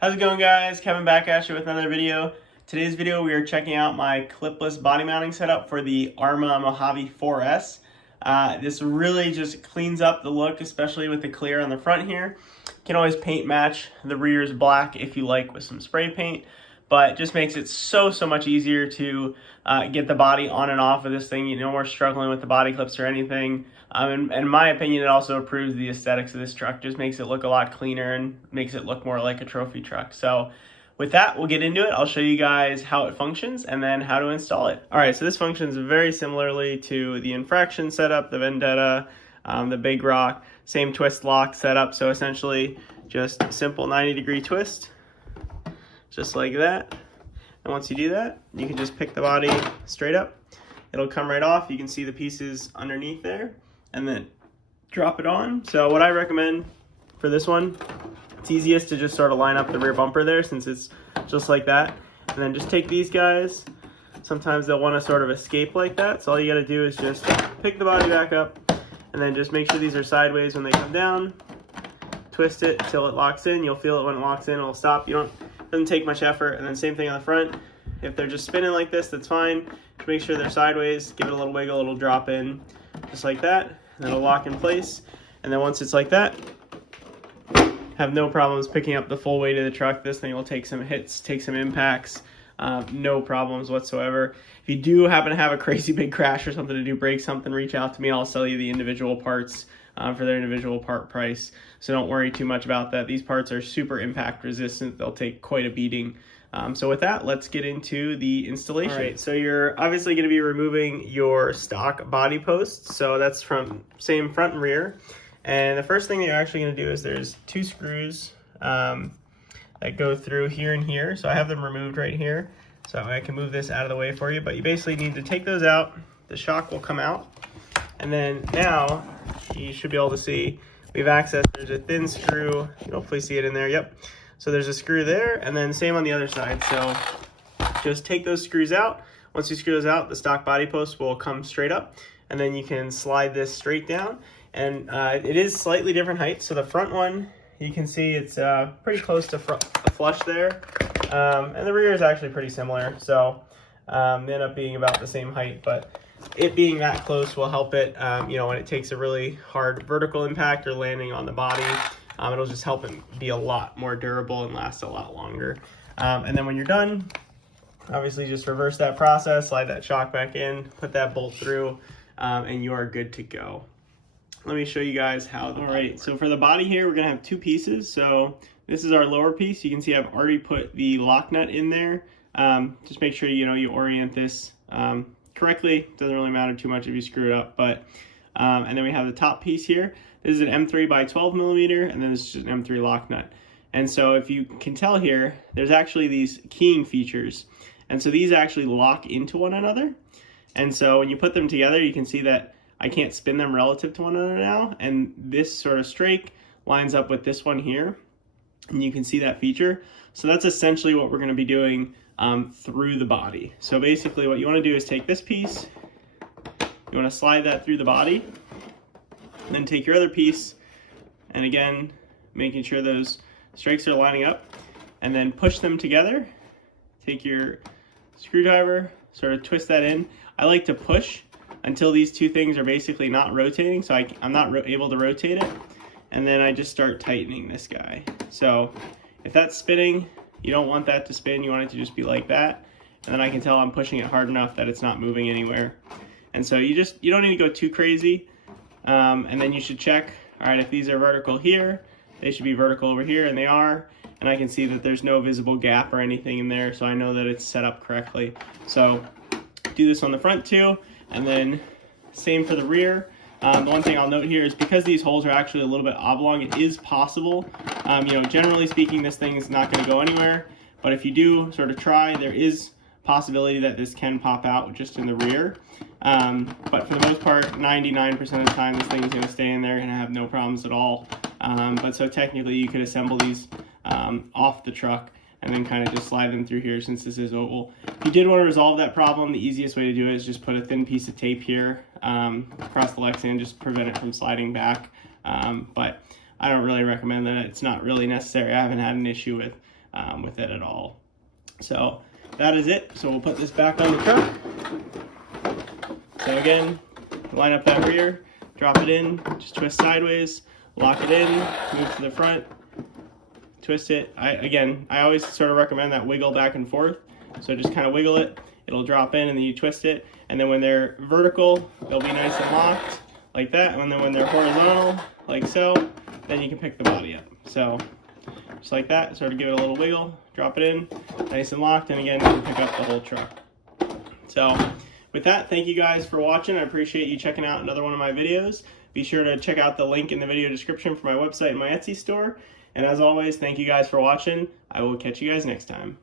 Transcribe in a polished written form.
How's it going, guys? Kevin back at you with another video. Today's video we are checking out my clipless body mounting setup for the Arrma Mojave 4S. This really just cleans up the look, especially with the clear on the front here. You can always paint match the rears black if you like with some spray paint, but just makes it so much easier to get the body on and off of this thing. You know, we're struggling with the body clips or anything. And in my opinion, it also improves the aesthetics of this truck. Just makes it look a lot cleaner and makes it look more like a trophy truck. So with that, we'll get into it. I'll show you guys how it functions and then how to install it. All right, so this functions very similarly to the Infraction setup, the Vendetta, the Big Rock, same twist lock setup. So essentially just a simple 90-degree twist, just like that. And once you do that, you can just pick the body straight up. It'll come right off. You can see the pieces underneath there, and then drop it on. So what I recommend for this one, it's easiest to just sort of line up the rear bumper there since it's just like that. And then just take these guys. Sometimes they'll want to sort of escape like that. So all you got to do is just pick the body back up and then just make sure these are sideways when they come down. Twist it till it locks in. You'll feel it when it locks in. It'll stop. Doesn't take much effort. And then same thing on the front. If they're just spinning like this, that's fine. Just make sure they're sideways. Give it a little wiggle. It'll drop in just like that. And it'll lock in place. And then once it's like that, have no problems picking up the full weight of the truck. This thing will take some hits, take some impacts, no problems whatsoever. If you do happen to have a crazy big crash or something to do, break something, reach out to me. I'll sell you the individual parts for their individual part price. So don't worry too much about that. These parts are super impact resistant. They'll take quite a beating. So with that, let's get into the installation. All right, so you're obviously going to be removing your stock body posts. So that's from same front and rear. And the first thing that you're actually going to do is there's two screws that go through here and here. So I have them removed right here. So I can move this out of the way for you. But you basically need to take those out. The shock will come out. And then now you should be able to see we have access. There's a thin screw. You can hopefully see it in there. Yep. So there's a screw there, and then same on the other side. So just take those screws out. Once you screw those out, the stock body post will come straight up, and then you can slide this straight down. And it is slightly different height. So the front one, you can see it's pretty close to flush there, and the rear is actually pretty similar. So they end up being about the same height, but it being that close will help it, when it takes a really hard vertical impact or landing on the body. It'll just help it be a lot more durable and last a lot longer. And then when you're done, obviously just reverse that process, slide that shock back in, put that bolt through, and you are good to go. Let me show you guys how the body works. So for the body here, we're gonna have two pieces. So this is our lower piece. You can see I've already put the lock nut in there. Just make sure you orient this correctly. Doesn't really matter too much if you screw it up, but and then we have the top piece here. This is an M3 by 12 millimeter, and then this is just an M3 lock nut. And so if you can tell here, there's actually these keying features. And so these actually lock into one another. And so when you put them together, you can see that I can't spin them relative to one another now. And this sort of strake lines up with this one here. And you can see that feature. So that's essentially what we're gonna be doing through the body. So basically what you wanna do is take this piece, you wanna slide that through the body, and then take your other piece, and again, making sure those strakes are lining up, and then push them together. Take your screwdriver, sort of twist that in. I like to push until these two things are basically not rotating, so I'm not able to rotate it, and then I just start tightening this guy. So if that's spinning, you don't want that to spin, you want it to just be like that, and then I can tell I'm pushing it hard enough that it's not moving anywhere. And so you don't need to go too crazy. And then you should check, all right, if these are vertical here, they should be vertical over here, and they are. And I can see that there's no visible gap or anything in there, so I know that it's set up correctly. So do this on the front too, and then same for the rear. The one thing I'll note here is because these holes are actually a little bit oblong, it is possible. Generally speaking, this thing is not going to go anywhere, but if you do sort of try, there is possibility that this can pop out just in the rear. But for the most part, 99% of the time, this thing is going to stay in there and have no problems at all. But so technically, you could assemble these off the truck and then kind of just slide them through here since this is oval. If you did want to resolve that problem, the easiest way to do it is just put a thin piece of tape here across the Lexan, just prevent it from sliding back. But I don't really recommend that. It's not really necessary. I haven't had an issue with with it at all. So that is it. So we'll put this back on the truck. So again, line up that rear, drop it in, just twist sideways, lock it in, move to the front, twist it. I always sort of recommend that wiggle back and forth. So just kind of wiggle it, it'll drop in, and then you twist it. And then when they're vertical, they'll be nice and locked like that. And then when they're horizontal, like so, then you can pick the body up. So just like that, sort of give it a little wiggle, drop it in, nice and locked, and again, you can pick up the whole truck. So with that, thank you guys for watching. I appreciate you checking out another one of my videos. Be sure to check out the link in the video description for my website and my Etsy store. And as always, thank you guys for watching. I will catch you guys next time.